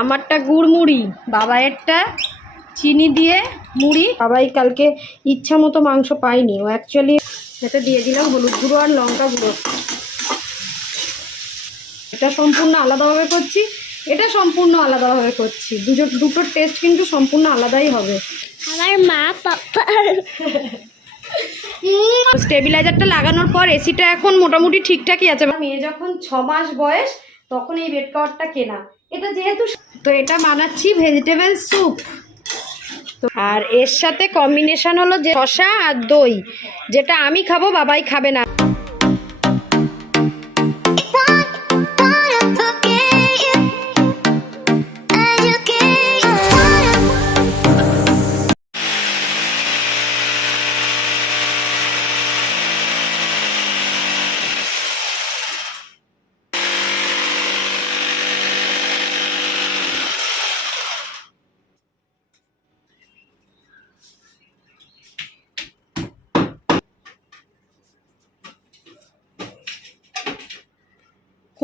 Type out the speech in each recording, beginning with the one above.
আমারটা গুড় মুড়ি বাবাইয়েরটা চিনি দিয়ে মুড়ি। বাবাই কালকে ইচ্ছা মতো মাংস পাইনি ও অ্যাকচুয়ালি এটা দিয়ে দিলাম হলুদ গুঁড়ো আর লঙ্কা গুঁড়ো। এটা সম্পূর্ণ আলাদাভাবে করছি এটা সম্পূর্ণ আলাদাভাবে করছি। দুটো দুটোর টেস্ট কিন্তু সম্পূর্ণ আলাদাই হবে। আমার মা পাপা স্টেবিলাইজারটা লাগানোর পর এসিটা এখন মোটামুটি ঠিকঠাকই আছে। মেয়ে যখন ছ মাস বয়স, তখন এই বেড কভারটা কেনা। এটা যেহেতু তো এটা বানাচ্ছি ভেজিটেবল স্যুপ আর এর সাথে কম্বিনেশন হলো যে শশা আর দই। যেটা আমি খাব, বাবাই খাবে না।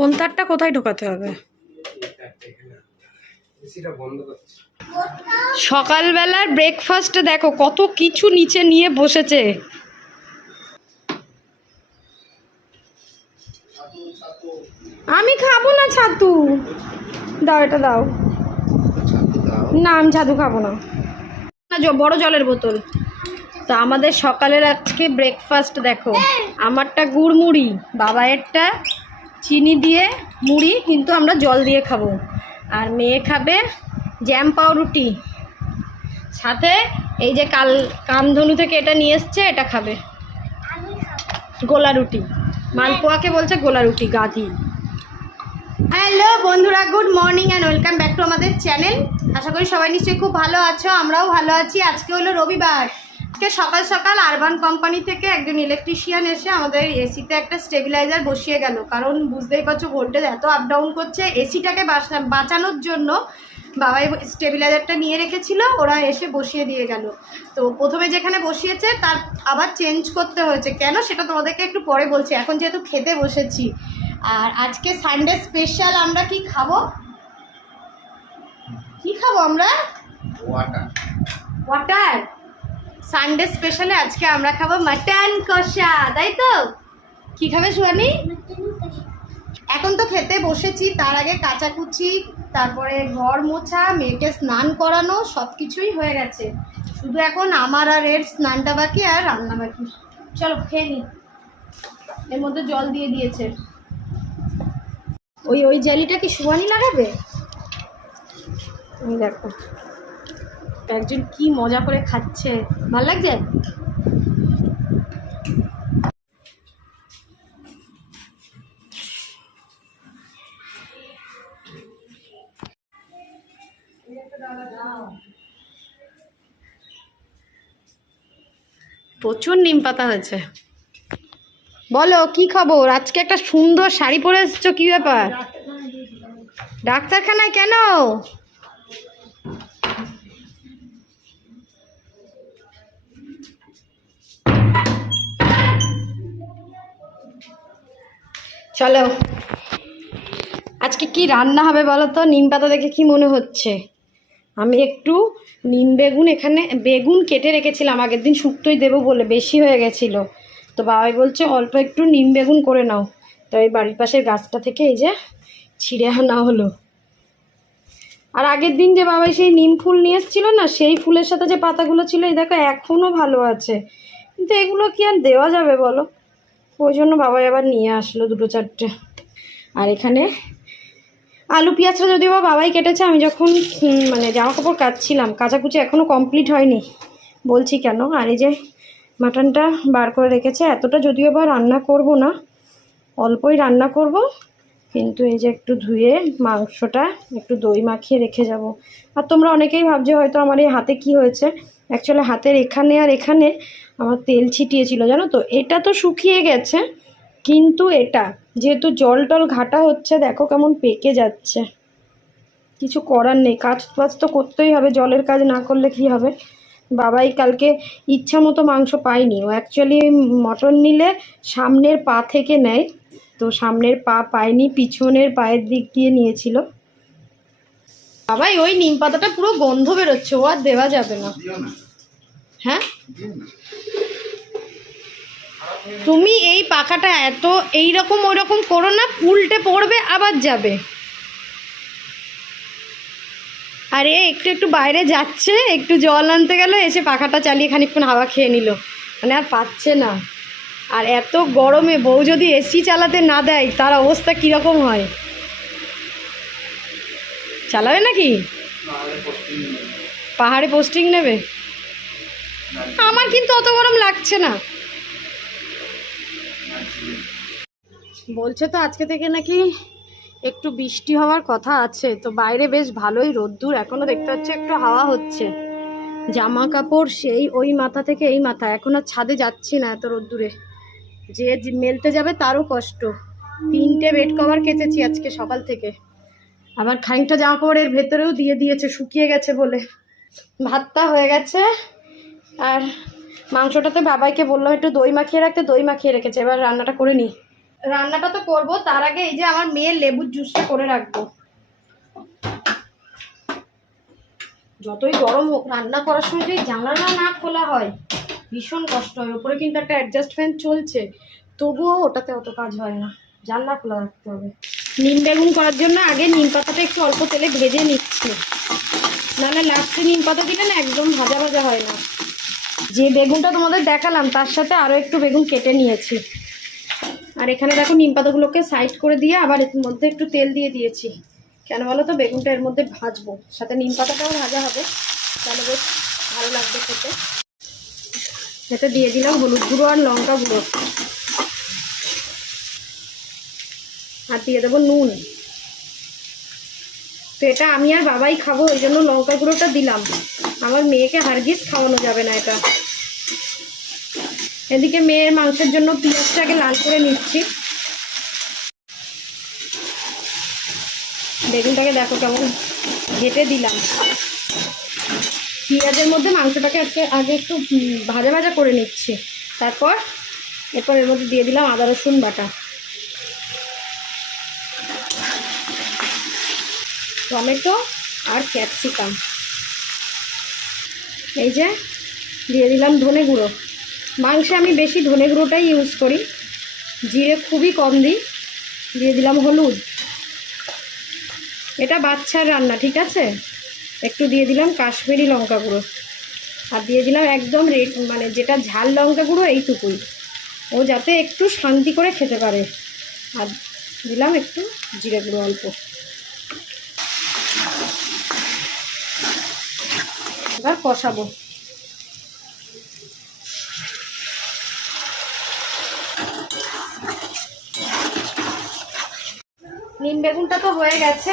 কোন তারটা কোথায় ঢোকাতে হবে? সকালবেলার ব্রেকফাস্ট দেখো কত কিছু নিচে নিয়ে বসেছে। আমি খাব না ছাতু? দাও, এটা দাও। না, আমি ছাতু খাব না। বড় জলের বোতল। তো আমাদের সকালের আজকে ব্রেকফাস্ট দেখো। আমারটা গুড়মুড়ি, বাবায়েরটা চিনি দিয়ে, মুড়ি কিন্তু আমরা জল দিয়ে খাব। আর মেয়ে খাবে জ্যাম পাউরুটি। সাথে এই যে কাল, কামধনু থেকে এটা নিয়ে এসছে, এটা খাবে। গোলা রুটি। মালপোয়াকে বলছে গোলা রুটি, গাধি। হ্যালো বন্ধুরা, good morning and welcome back to আমাদের চ্যানেল। আশা করি সবাই নিশ্চয়ই খুব ভালো আছো, আমরাও ভালো আছি। আজকে হলো রবিবার। আজকে সকাল সকাল আরবান কোম্পানি থেকে একজন ইলেকট্রিশিয়ান এসে আমাদের এসিতে একটা স্টেবিলাইজার বসিয়ে গেল। কারণ বুঝতেই পারছ ভোল্টেজ এত আপ ডাউন করছে এসিটাকে বাঁচানোর জন্য বাবাই স্টেবিলাইজারটা নিয়ে রেখেছিল ওরা এসে বসিয়ে দিয়ে গেল। তো প্রথমে যেখানে বসিয়েছে তার আবার চেঞ্জ করতে হয়েছে। কেন? সেটা তোমাদেরকে একটু পরে বলছি। এখন যেহেতু খেতে বসেছি। আর আজকে সানডে স্পেশাল আমরা কি খাব? কি খাব আমরা? ওয়াটার ওয়াটার সানডে স্পেশালে আজকে আমরা খাব মাটন কষা, তাই তো? কি খাবে সুয়ানি এখন তো খেতে বসেছি, তার আগে কাচাকুচি তারপরে ঘর মোছা, মেয়েকে স্নান করানো সব কিছুই হয়ে গেছে। শুধু এখন আমার আর এর স্নানটা বাকি আর রান্না বাকি। চলো, খেয়ে নি। এর মধ্যে জল দিয়ে দিয়েছে। ওই ওই জালিটা কি সুয়ানি লাগাবে? দেখো। একজন কি মজা করে খাচ্ছে? ভালো লাগছে? প্রচুর নিম পাতা হয়েছে। বলো, কি খবর? আজকে একটা সুন্দর শাড়ি পরে এসছো, কি ব্যাপার? ডাক্তারখানায় কেন? চলো। আজকে কি রান্না হবে বলো তো? নিম পাতা দেখে কি মনে হচ্ছে? আমি একটু নিম বেগুন এখানে, বেগুন কেটে রেখেছিলাম, আগের দিন শুক্তোই দেবো বলে বেশি হয়ে গেছিল। তো বাবাই বলছে, অল্প একটু নিম বেগুন করে নাও। তো এই বাড়ির পাশের গাছটা থেকে এই যে ছিঁড়ে আনা হলো। আর আগের দিন যে বাবাই সেই নিম ফুল নিয়ে এসেছিল না, সেই ফুলের সাথে যে পাতাগুলো ছিল, এই দেখো এখনও ভালো আছে। কিন্তু এগুলো কি আর দেওয়া যাবে বলো? ওই জন্য বাবাই আবার নিয়ে আসলো দুটো চারটে। আর এখানে আলু পেঁয়াজটা যদিও বা বাবাই কেটেছে, আমি যখন মানে জামা কাপড় কাচ্ছিলাম, কাচাকুচি এখনও কমপ্লিট হয়নি, বলছি কেন? আর এই যে মাটনটা বার করে রেখেছে, এতটা যদিও বা রান্না করব না, অল্পই রান্না করব, কিন্তু এই যে একটু ধুয়ে মাংসটা, একটু দই মাখিয়ে রেখে যাব। আর তোমরা অনেকেই ভাবছ হয়তো আমার এই হাতে কি হয়েছে অ্যাকচুয়ালি হাতের এখানে আর এখানে আমার তেল ছিটিয়েছিল, জানো তো? এটা তো শুকিয়ে গেছে, কিন্তু এটা, যেহেতু জল টল ঘাটা হচ্ছে, দেখো কেমন পেকে যাচ্ছে। কিছু করার নেই, কাজ বাজ তো করতেই হবে, জলের কাজ না করলে কি হবে? বাবাই কালকে ইচ্ছা মতো মাংস পায়নি, ও অ্যাকচুয়ালি মটন নিলে সামনের পা থেকে নেয়, তো সামনের পা পায়নি, পিছনের পায়ের দিক দিয়ে নিয়েছিল। বাবাই, ওই নিম পাতাটা পুরো গন্ধ বেরোচ্ছে, ও আর দেওয়া যাবে না। হ্যাঁ? তুমি এই পাখাটা এত এই রকম ওই রকম করো না, উল্টে পড়বে, আবার যাবে। আরে, একটু একটু বাইরে যাচ্ছে, একটু জল আনতে গেল, এসে পাখাটা চালিয়ে খানিকক্ষণ হাওয়া খেয়ে নিল। মানে আর পাচ্ছে না। আর এত গরমে বউ যদি এসি চালাতে না দেয়, তার অবস্থা কীরকম হয়? চালাবে নাকি? পাহাড়ে পোস্টিং নেবে। আমার কিন্তু অত গরম লাগছে না। বলছে তো আজকে থেকে নাকি একটু বৃষ্টি হওয়ার কথা আছে, তো বাইরে বেশ ভালোই রোদ্দুর, এখনও দেখতে পাচ্ছি একটু হাওয়া হচ্ছে। জামা কাপড় সেই ওই মাথা থেকে এই মাথা, এখন আর ছাদে যাচ্ছি না এত রোদ্দুরে। যে মেলতে যাবে তারও কষ্ট। তিনটে বেড কভার কেচেছি আজকে সকাল থেকে। আবার খানিকটা জামা কাপড় এর ভেতরেও দিয়ে দিয়েছে, শুকিয়ে গেছে বলে। ভাতটা হয়ে গেছে। আর মাংসটাতে বাবাইকে বললাম একটু দই মাখিয়ে রাখতে, দই মাখিয়ে রেখেছে। এবার রান্নাটা করে নিই রান্নাটা তো করব, তার আগে এই যে আমার মেয়ের লেবুর জুসটা করে রাখব। যতই গরম হোক, রান্না করার সময় যদি জানালা না খোলা হয়, ভীষণ কষ্ট হয়। ওপরে কিন্তু একটা অ্যাডজাস্ট ফ্যান চলছে। তবুও ওটাতে অত কাজ হয় না। জানলা খোলা রাখতে হবে। নিম বেগুন করার জন্য আগে নিম পাতাটা একটু অল্প তেলে ভেজে নিচ্ছি। নাহলে লাস্টে নিম পাতা দিলে না একদম ভাজা ভাজা হয় না। যে বেগুনটা তোমাদের দেখালাম, তার সাথে আরও একটু বেগুন কেটে নিয়েছি। আর এখানে দেখো নিম পাতাগুলোকে সাইড করে দিয়ে আবার এর মধ্যে একটু তেল দিয়ে দিয়েছি। কেন বলো তো? বেগুনটা এর মধ্যে ভাজবো। সাথে নিম পাতাটাও ভাজা হবে। তাহলে বেশ ভালো লাগবে খেতে। এতে দিয়ে দিলাম হলুদ গুঁড়ো আর লঙ্কা গুঁড়ো। আর দিয়ে দেবো নুন। তো এটা আমি আর বাবাই খাব, ওই জন্য লঙ্কা গুঁড়োটা দিলাম। আমার মেয়েকে হারগিস খাওয়ানো যাবে না এটা। এদিকে মেয়ের মাংসের জন্য পেঁয়াজটাকে লাল করে নিচ্ছি। বেগুনটাকে দেখো কেমন ঘেটে দিলাম। পেঁয়াজের মধ্যে মাংসটাকে আজকে, আগে একটু ভাজা ভাজা করে নিচ্ছি। তারপর এরপর এর মধ্যে দিয়ে দিলাম আদা, রসুন, বাটা। টমেটো আর ক্যাপসিকাম। এই যে, দিয়ে দিলাম ধনে গুঁড়ো। মাংসে আমি বেশি ধনে গুঁড়োটাই ইউজ করি। জিরে খুবই কম দিই। দিয়ে দিলাম হলুদ। এটা বাচ্চার রান্না, ঠিক আছে? একটু দিয়ে দিলাম কাশ্মীরি লঙ্কা গুঁড়ো। আর দিয়ে দিলাম একদম রেড মানে যেটা ঝাল লঙ্কা গুঁড়ো, এইটুকুই। ও যাতে একটু শান্তি করে খেতে পারে। আর দিলাম একটু জিরে গুঁড়ো অল্প। এবার কষাবো। বেগুনটা তো হয়ে গেছে।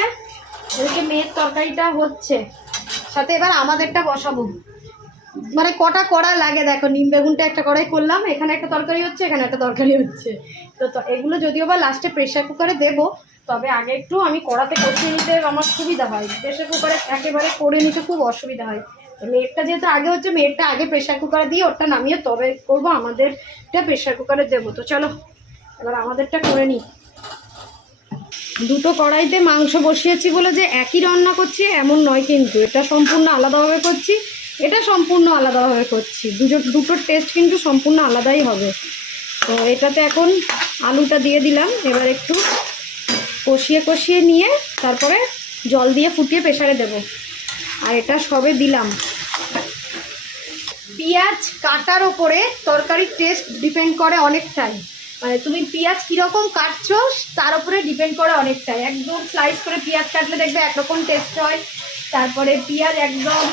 ওদিকে মেয়ের তরকারিটা হচ্ছে। সাথে এবার আমাদেরটা বসাবো। মানে কটা কড়া লাগে দেখো, নিম বেগুনটা একটা কড়াই করলাম, এখানে একটা তরকারি হচ্ছে, এখানে একটা তরকারি হচ্ছে। তো এগুলো যদিও বা লাস্টে প্রেশার কুকারে দেবো, তবে আগে একটু আমি কড়াতে কষিয়ে নিতে আমার সুবিধা হয়। প্রেশার কুকারে একেবারে করে নিতে খুব অসুবিধা হয়। মেয়েরটা যেহেতু আগে হচ্ছে, মেয়েরটা আগে প্রেশার কুকারে দিয়ে ওটা নামিয়ে তবে করব, আমাদেরটা প্রেশার কুকারে দেবো। তো চলো, এবার আমাদেরটা করে নিই। দুটো কড়াইতে মাংস বসিয়েছি বলে যে একই রান্না করছি, এমন নয় কিন্তু। এটা সম্পূর্ণ আলাদাভাবে করছি, এটা সম্পূর্ণ আলাদাভাবে করছি। দুটো দুটোর টেস্ট কিন্তু সম্পূর্ণ আলাদাই হবে। তো এটাতে এখন আলুটা দিয়ে দিলাম, এবার একটু কষিয়ে কষিয়ে নিয়ে তারপরে জল দিয়ে ফুটিয়ে প্রেশারে দেব। আর এটা সবে দিলাম। পেঁয়াজ কাটার ওপরে তরকারির টেস্ট ডিপেন্ড করে অনেকটাই। মানে তুমি পেঁয়াজ কীরকম কাটছো, তার উপরে ডিপেন্ড করে অনেকটাই। একদম স্লাইস করে পেঁয়াজ কাটলে দেখবে একরকম টেস্ট হয়। তারপরে পেঁয়াজ একদম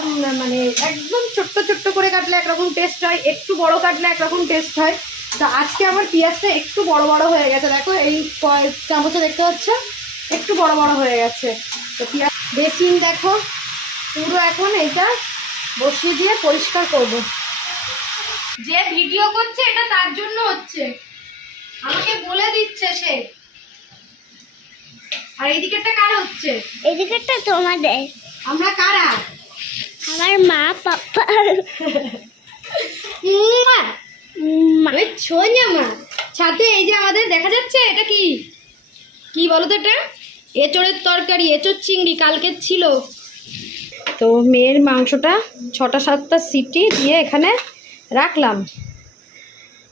মানে একদম ছোট্ট ছোট্ট করে কাটলে একরকম টেস্ট হয়, একটু বড় কাটলে একরকম টেস্ট হয়। তো আজকে আমার পেঁয়াজটা একটু বড় বড় হয়ে গেছে। দেখো এই চামচে দেখতে হচ্ছে একটু বড় বড় হয়ে গেছে। তো পেঁয়াজ বেসিন দেখো, পুরো এখন এইটা বসিয়ে দিয়ে পরিষ্কার করব। যে ভিডিও করছে, এটা তার জন্য হচ্ছে। আমাকে বলে দিচ্ছে সে। আর এই দিকেরটা কার হচ্ছে? এদিকেরটা তোমাদের। আমরা কারা? আমার মা পাপা। মুয়া! মা আমি ছোঁয়া মা ছাদে এই যে আমাদের দেখা যাচ্ছে এটা কি? কি বলো তো এটা? এঁচড়ের তরকারি এঁচড় চিংড়ি কালকে ছিল। তো মেয়ের মাংসটা ছটা সাতটা সিটি দিয়ে এখানে রাখলাম।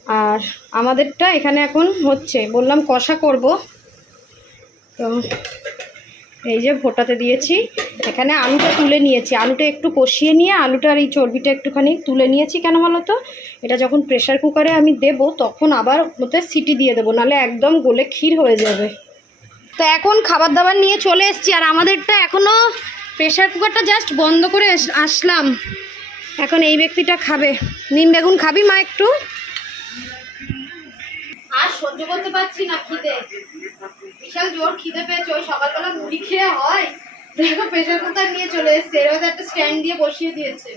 আর আমাদেরটা এখানে এখন হচ্ছে, বললাম কষা করব। তো এই যে ভোটাতে দিয়েছি। এখানে আলুটা তুলে নিয়েছি। আলুটা একটু কষিয়ে নিয়ে আলুটার এই চর্বিটা একটুখানি তুলে নিয়েছি কেন বলো তো? এটা যখন প্রেশার কুকারে আমি দেব, তখন আবার ওতে সিটি দিয়ে দেবো, নাহলে একদম গোলে ক্ষীর হয়ে যাবে। তো এখন খাবার দাবার নিয়ে চলে এসেছি, আর আমাদেরটা এখনও প্রেশার কুকারটা জাস্ট বন্ধ করে আসলাম। এখন এই ব্যক্তিটা খাবে। নিম বেগুন খাবি মা একটু? আর সহ্য করতে পারছি না খিদে। বিশাল জোর খিদে পেয়েছে, ওই সকালবেলা মুড়ি খেয়ে হয়। দেখো প্রেশার কুকার নিয়ে চলে এসছে, এর মধ্যে একটা স্ট্যান্ড দিয়ে বসিয়ে দিয়েছে।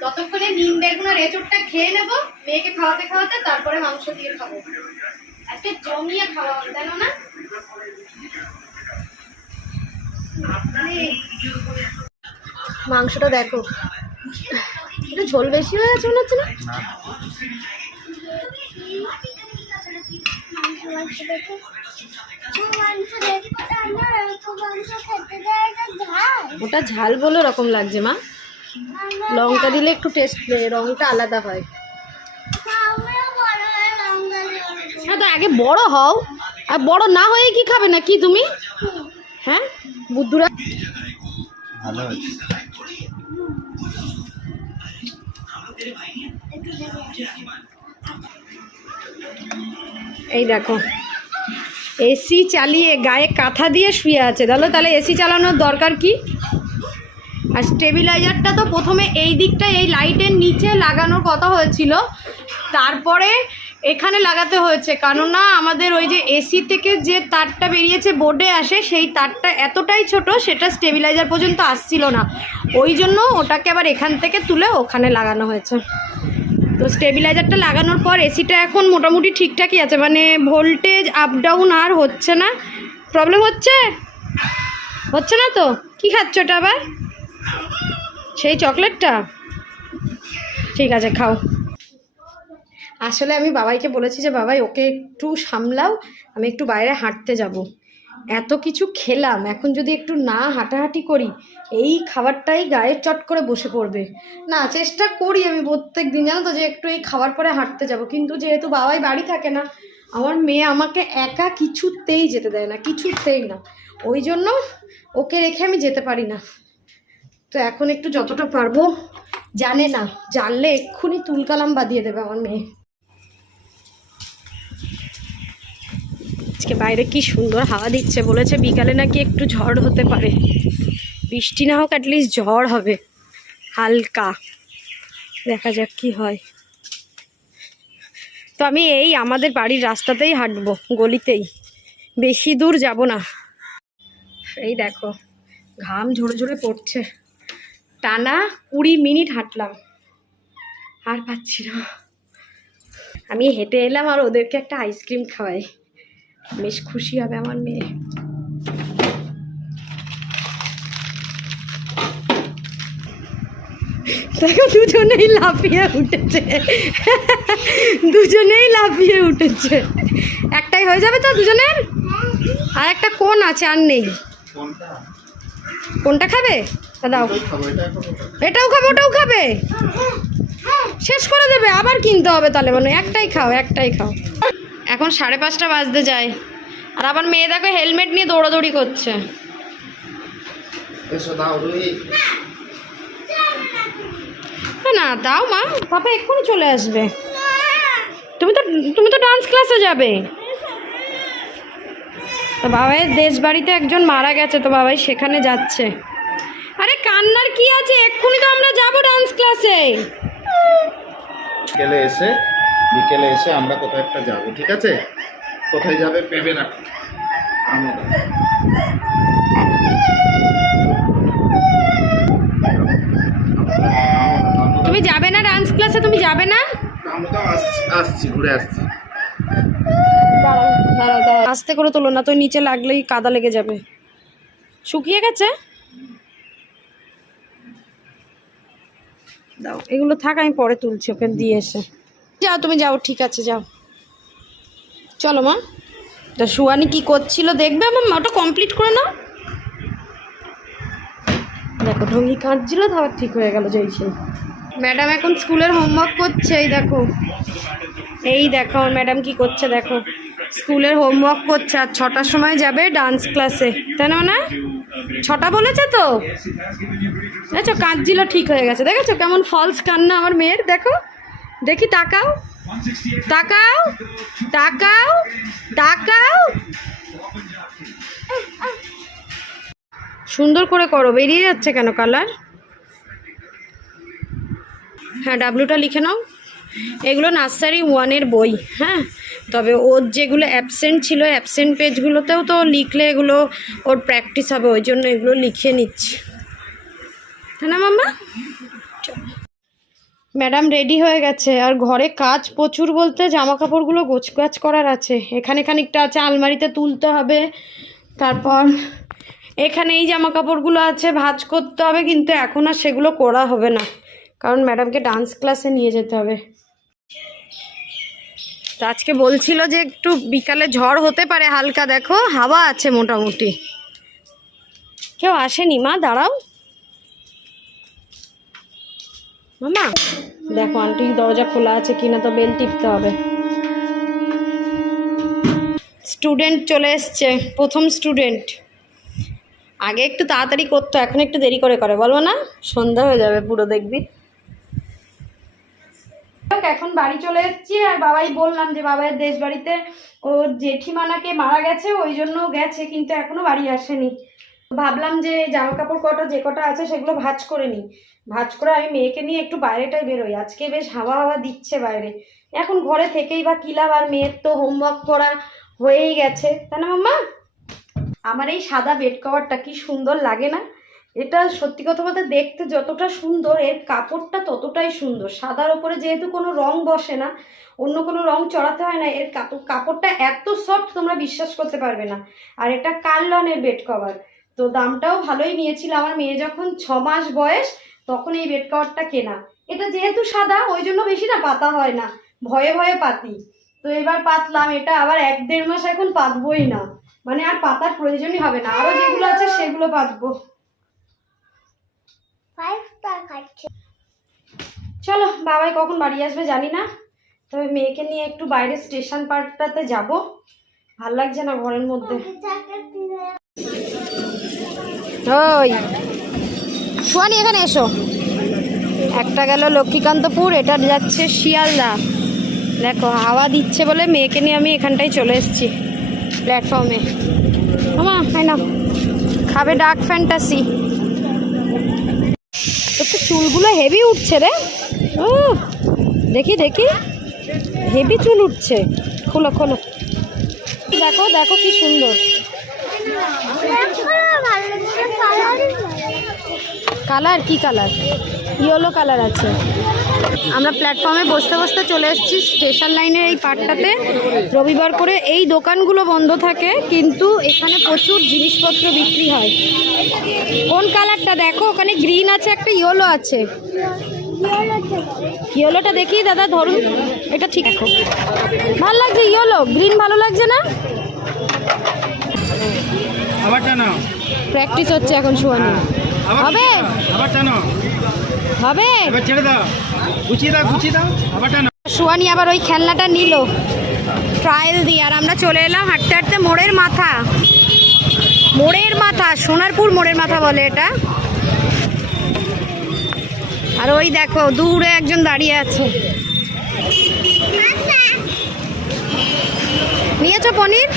ততক্ষণে নিম বেগুন আর এঁচড়টা খেয়ে নেব, মেয়েকে খাওয়াতে খাওয়াতে তারপরে মাংস দিয়ে খাব। আজকে জমিয়ে খাওয়া হবে, জানো না? মাংসটা দেখো। একটু ঝোল বেশি হয়ে গেছে মনে হচ্ছে না? ওটা ঝাল বলে ওরকম লাগছে, মা। লঙ্কা দিলে একটু টেস্ট রঙটা আলাদা হয়। হয়ে, তো আগে বড় হও। আর বড় না হয়ে কি খাবে না কি তুমি? হ্যাঁ বুদ্ধুরা। ভালো এই দেখো। এসি চালিয়ে গায়ে কাঁথা দিয়ে শুয়ে আছে। তাহলে তাহলে এসি চালানোর দরকার কি? আর স্টেবিলাইজারটা তো প্রথমে এই দিকটা এই লাইটের নিচে লাগানোর কথা হয়েছিল। তারপরে এখানে লাগাতে হয়েছে। কেননা আমাদের ওই যে এসি থেকে যে তারটা বেরিয়েছে, বোর্ডে আসে, সেই তারটা এতটাই ছোট, সেটা স্টেবিলাইজার পর্যন্ত আসছিল না। ওই জন্য ওটাকে আবার এখান থেকে তুলে ওখানে লাগানো হয়েছে। তো স্টেবিলাইজারটা লাগানোর পর এসিটা এখন মোটামুটি ঠিকঠাকই আছে মানে ভোল্টেজ আপ ডাউন আর হচ্ছে না। প্রবলেম হচ্ছে? হচ্ছে না তো? কি খাচ্ছ ওটা আবার? সেই চকলেটটা? ঠিক আছে, খাও। আসলে আমি বাবাইকে বলেছি যে, বাবাই, ওকে একটু সামলাও, আমি একটু বাইরে হাঁটতে যাব। এত কিছু খেলাম, এখন যদি একটু না হাঁটাহাঁটি করি, এই খাবারটাই গায়ে চট করে বসে পড়বে। না, চেষ্টা করি আমি প্রত্যেক দিন, জানো তো, যে একটু এই খাবার পরে হাঁটতে যাব। কিন্তু যেহেতু বাবাই বাড়ি থাকে না, আমার মেয়ে আমাকে একা কিছুতেই যেতে দেয় না, কিছুতেই না। ওই জন্য ওকে রেখে আমি যেতে পারি না। তো এখন একটু যতটা পারব, জানে না, জানলে এক্ষুনি তুলকালাম বাদিয়ে দেবে আমার মেয়ে। আজকে বাইরে কি সুন্দর হাওয়া দিচ্ছে বলেছে, বিকালে নাকি একটু ঝড় হতে পারে। বৃষ্টি না হোক অ্যাটলিস্ট ঝড় হবে, হালকা। দেখা যাক কি হয়। তো আমি এই আমাদের বাড়ির রাস্তাতেই হাঁটবো, গলিতেই। বেশি দূর যাব না। এই দেখো, ঘাম ঝরে ঝরে পড়ছে। টানা কুড়ি মিনিট হাঁটলাম। আর পাচ্ছি না। আমি হেঁটে এলাম আর ওদেরকে একটা আইসক্রিম খাওয়াই। বেশ খুশি হবে আমার মেয়ে। দেখো, দুজনেই লাফিয়ে উঠেছে। দুজনেই লাফিয়ে উঠেছে। একটাই হয়ে যাবে তো দুজনের? আর একটা কোন আছে, আর নেই? কোনটা খাবে? তা দাও। খাব এটাও খাবে, ওটাও খাবে। শেষ করে দেবে, আবার কিনতে হবে তাহলে মানে একটাই খাও একটাই খাও। এখন সাড়ে পাঁচটা বাজতে যায়। আর আবার মেয়ে দেখো হেলমেট নিয়ে দৌড়াদৌড়ি করছে। না দাও মা। পাপা এক্ষুনি চলে আসবে। তুমি তো তুমি তো ডান্স ক্লাসে যাবে। তো বাবাইয়ের দেশ বাড়িতে একজন মারা গেছে তো বাবাই সেখানে যাচ্ছে। আরে কান্নার কি আছে? এক্ষুনি তো আমরা যাব ডান্স ক্লাসে বিকেলে এসে বিকেলে এসে আমরা কোথাও একটা যাব ঠিক আছে? কোথায় যাবে রাখো আমি তুমি যাবে না ডান্স ক্লাসে তুমি যাবে না? আসছি ঘুরে আসছি। আস্তে করে তোলো না তো নিচে লাগলেই কাদা লেগে যাবে। শুকিয়ে গেছে? দাও এগুলো থাক আমি পরে তুলছি ওকে দিয়ে এসে। যাও তুমি যাও ঠিক আছে যাও। চলো মা। তা সুয়ানি কি করছিল দেখবে আমার ওটা কমপ্লিট করে নাও। দেখো ঢঙ্গি কাঁদছিল তো আবার ঠিক হয়ে গেল জয়সিং ম্যাডাম এখন স্কুলের হোমওয়ার্ক করছে এই দেখো। এই দেখো আমার ম্যাডাম কি করছে দেখো। স্কুলের হোমওয়ার্ক করছে আর ছটার সময় যাবে ডান্স ক্লাসে তাই না না ছটা বলেছে তো? দেখছ কাঁদছিল ঠিক হয়ে গেছে। দেখেছ কেমন ফলস কান্না আমার মেয়ের দেখো। দেখি, তাকাও। তাকাও। তাকাও। তাকাও। সুন্দর করে করো। বেরিয়ে যাচ্ছে কেন কালার? হ্যাঁ ডাব্লুটা লিখে নাও। এগুলো নার্সারি ওয়ানের বই হ্যাঁ? তবে ওর যেগুলো অ্যাবসেন্ট ছিল অ্যাবসেন্ট পেজগুলোতেও তো লিখলে এগুলো ওর প্র্যাকটিস হবে, ওই জন্য এগুলো লিখে নিচ্ছি। হ্যাঁ না, মাম্মা? ম্যাডাম রেডি হয়ে গেছে। আর ঘরে কাজ প্রচুর বলতে জামা কাপড়গুলো গোছগাছ করার আছে। এখানে খানিকটা আছে, আলমারিতে তুলতে হবে। তারপর এখানে এই জামা কাপড়গুলো আছে, ভাঁজ করতে হবে, কিন্তু এখন আর সেগুলো করা হবে না। কারণ ম্যাডামকে ডান্স ক্লাসে নিয়ে যেতে হবে। তো আজকে বলছিল যে একটু বিকালে ঝড় হতে পারে হালকা, দেখো হাওয়া আছে মোটামুটি। কেউ আসেনি মা, দাঁড়াও। মামা? দেখো, আন্টি, দরজা খোলা আছে কিনা তো বেল টিপতে হবে। স্টুডেন্ট চলে এসছে, প্রথম স্টুডেন্ট। আগে একটু তাড়াতাড়ি করতো, এখন একটু দেরি করে করে। বলব না, সন্ধ্যা হয়ে যাবে, পুরো দেখবি। এখন বাড়ি চলে এসেছি, আর বাবাই বললাম যে বাবার দেশ বাড়িতে ও জেঠিমানাকে মারা গেছে, ওই জন্য গেছে, কিন্তু এখনও বাড়ি আসেনি। ভাবলাম যে জামা কাপড় কটা, যে কটা আছে, সেগুলো ভাঁজ করে নিই। ভাঁজ করে আমি মেয়েকে নিয়ে একটু বাইরেটাই বেরোই। আজকে বেশ হাওয়া হাওয়া দিচ্ছে বাইরে। এখন ঘরে থেকেই বা কিলাব আর মেয়ের তো হোমওয়ার্ক করা হয়েই গেছে। তাই না মাম্মা? আমার এই সাদা বেড কভারটা কি সুন্দর লাগে না? এটা সত্যি কথা বলতে দেখতে যতটা সুন্দর, এর কাপড়টা ততটাই সুন্দর। সাদার ওপরে যেহেতু কোনো রং বসে না, অন্য কোনো রং চড়াতে হয় না, এর কাপড় কাপড়টা এত সফট তোমরা বিশ্বাস করতে পারবে না। আর এটা কার্লনের বেড কভার তো দামটাও ভালোই নিয়েছিল। আমার মেয়ে যখন ছ মাস বয়স তখন এই বেড কভারটা কেনা। এটা যেহেতু সাদা ওই জন্য বেশি না পাতা হয় না। ভয়ে ভয়ে পাতি। তো এবার পাতলাম এটা আবার এক দেড় মাস এখন পাতবই না। মানে আর পাতার প্রয়োজনই হবে না। আরও যেগুলো আছে সেগুলো পাতবো। চলো বাবাই কখন বাড়ি আসবে জানি না। তবে মেয়েকে নিয়ে একটু বাইরে স্টেশন পার্কটাতে যাব। ভালো লাগছে না ঘরের মধ্যে। ওই। সোয়ানি এখানে এসো। একটা গেল লক্ষ্মীকান্তপুর, এটা যাচ্ছে শিয়ালদা। দেখো, হাওয়া দিচ্ছে বলে মেয়েকে নিয়ে আমি এখানটায় চলে এসেছি প্ল্যাটফর্মে আমা হয় না খাবে ডার্ক ফ্যান্টাসি তো চুলগুলো হেভি উঠছে রে। ও দেখি দেখি। হেভি চুল উঠছে। খোলো খোলো। দেখো দেখো কি সুন্দর। কালার? কি কালার? ইয়েলো কালার আছে। আমরা প্ল্যাটফর্মে বসতে বসতে চলে এসেছি স্টেশন লাইনের এই পার্টটাতে রবিবার করে এই দোকানগুলো বন্ধ থাকে কিন্তু এখানে প্রচুর জিনিসপত্র বিক্রি হয়। কোন কালারটা? দেখো ওখানে গ্রিন আছে একটা ইয়েলো আছে। ইয়েলোটা দেখি দাদা ধরুন। এটা ঠিক দেখো। ভালো লাগছে ইয়েলো? গ্রিন ভালো লাগছে না? প্র্যাকটিস হচ্ছে এখন শুয়ানি হবে? আবার টানো। হবে? ছেড়ে দাও। গুছিয়ে দাও গুছিয়ে দাও আবার টানো। সুয়ানি আবার ওই খেলনাটা নিল। ট্রায়াল দিয়ে। আর আমরা চলে এলাম হাঁটতে হাঁটতে মোড়ের মাথা। মোড়ের মাথা সোনারপুর মোড়ের মাথা বলে এটা। আর ওই দেখো দূরে একজন দাঁড়িয়ে আছে। নিয়েছো পনির?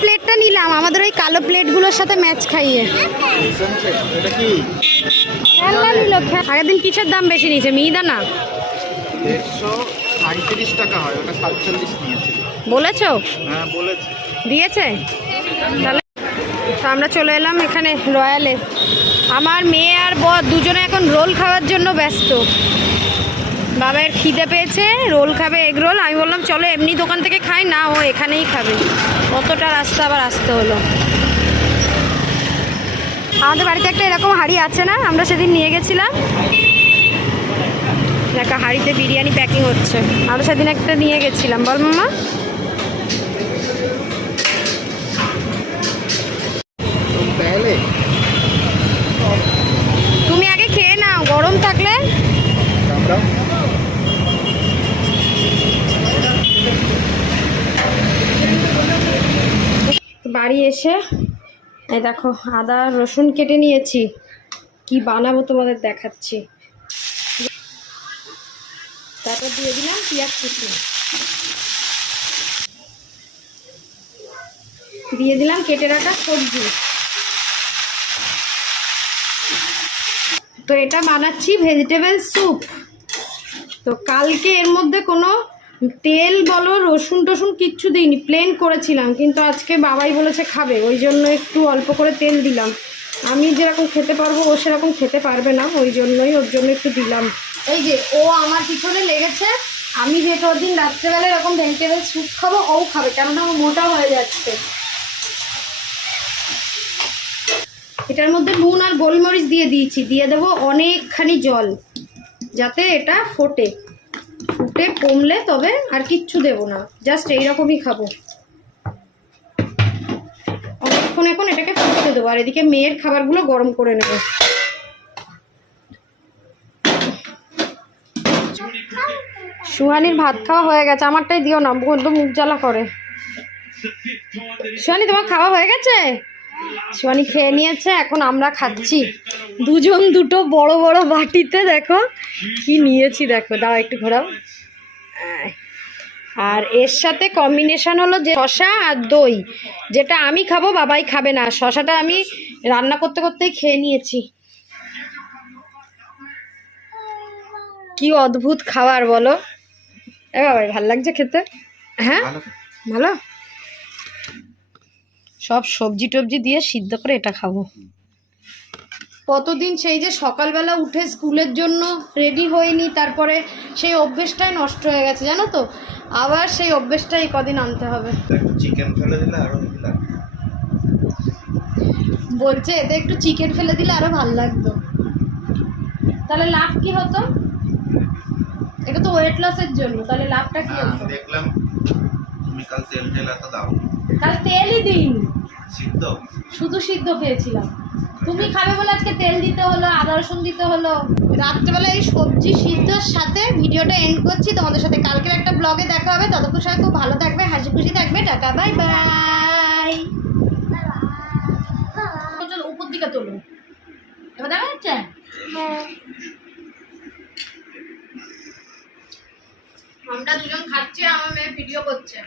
প্লেটটা নিলাম। আমাদের ওই কালো প্লেটগুলোর সাথে ম্যাচ খাইয়ে। খেলনা নিল আগের দিন কিসের দাম বেশি নিয়েছে? মিহিদানা? দেড়শো সাঁত্রিশ টাকা হয় ওটা সাতচল্লিশ নিয়েছিল বলেছ? হ্যাঁ বলেছি। দিয়েছে? তাহলে তো আমরা চলে এলাম এখানে রয়্যালে। আমার মেয়ে আর বর দুজনে এখন রোল খাওয়ার জন্য ব্যস্ত। বাবার খিদে পেয়েছে রোল খাবে এগ রোল। আমি বললাম চলো এমনি দোকান থেকে খাই না ও এখানেই খাবে। অতটা রাস্তা আবার আসতে হলো। আমাদের বাড়িতে একটা এরকম হাড়ি আছে না? আমরা সেদিন নিয়ে গেছিলাম। একটা হাড়িতে বিরিয়ানি প্যাকিং হচ্ছে। আমরা সেদিন একটা নিয়ে গেছিলাম। বল মামা বাড়ি এসে, এই দেখো, আদা, রসুন কেটে নিয়েছি। কি বানাবো তোমাদের দেখাচ্ছি। তারপর দিয়ে দিলাম পেঁয়াজ কুচি। দিয়ে দিলাম কেটে রাখা সবজি। তো এটা বানাচ্ছি ভেজিটেবল স্যুপ। তো কালকে এর মধ্যে কোনো তেল বলো রসুন টসুন কিচ্ছু দিইনি প্লেন করেছিলাম কিন্তু আজকে বাবাই বলেছে খাবে ওই জন্য একটু অল্প করে তেল দিলাম। আমি যেরকম খেতে পারব ও সেরকম খেতে পারবে না ওই জন্যই ওর জন্য একটু দিলাম। এই যে ও আমার পিছনে লেগেছে আমি যেহেতু দিন রাত্রেবেলা এরকম ভেজিটেবল স্যুপ খাব ও খাবে কেননা ও মোটা হয়ে যাচ্ছে। এটার মধ্যে নুন আর গোলমরিচ দিয়ে দিয়েছি দিয়ে দেবো অনেকখানি জল যাতে এটা ফোটে। ফুটে কমলে তবে আর কিচ্ছু দেবো না। জাস্ট এইরকমই খাব। অনেকক্ষণ এখন এটাকে ফুটতে দেবো, আর এদিকে মেয়ের খাবারগুলো গরম করে নেব। সুহানির ভাত খাওয়া হয়ে গেছে, আমারটাই দিও না, বন্ধু মুখ জ্বালা করে। সুহানি, তোমার খাওয়া হয়ে গেছে? সুহানি খেয়ে নিয়েছে, এখন আমরা খাচ্ছি। দুজন দুটো বড় বড় বাটিতে, দেখো, কি নিয়েছি, দেখো দাঁড়া একটু ঘোরাও। আর এর সাথে কম্বিনেশান হলো যে শশা আর দই যেটা আমি খাব বাবাই খাবে না। শশাটা আমি রান্না করতে করতেই খেয়ে নিয়েছি। কি অদ্ভুত খাবার বলো। এ বাবাই ভালো লাগছে খেতে? হ্যাঁ? ভালো। সব সবজি টবজি দিয়ে সিদ্ধ করে এটা খাব। কতদিন সেই যে সকালবেলা উঠে স্কুলের জন্য রেডি হয়নি তারপরে সেই অভ্যেসটাই নষ্ট হয়ে গেছে জানো তো? আবার সেই অভ্যেসটাই কদিন আনতে হবে। চিকেন ফেলে দিলে আরও বলছে এতে একটু চিকেন ফেলে দিলে আরও ভালো লাগতো। তাহলে লাভ কি হতো? এটা তো ওয়েট লসের জন্য তাহলে লাভটা কি হতো? দেখলাম তুমি কাল তেল টেল এত দাও। কাল তেলই দিইনি। সিদ্ধ? শুধু সিদ্ধ খেয়েছিলাম। তুমি খাবে বলে আজকে তেল দিতে হলো আদা রসুন দিতে হলো। রাত্রেবেলা এই সবজি সিদ্ধর সাথে ভিডিওটা এন্ড করছি। তোমাদের সাথে কালকের একটা ব্লগে দেখা হবে। ততক্ষণ সবাই খুব ভালো থাকবে হাসি খুশি থাকবে। টাটা বাই বাই উপর দিকে তোলো। এবার দেখা যাচ্ছে? হ্যাঁ। আমরা দুজন খাচ্ছি আমার মেয়ে ভিডিও করছে।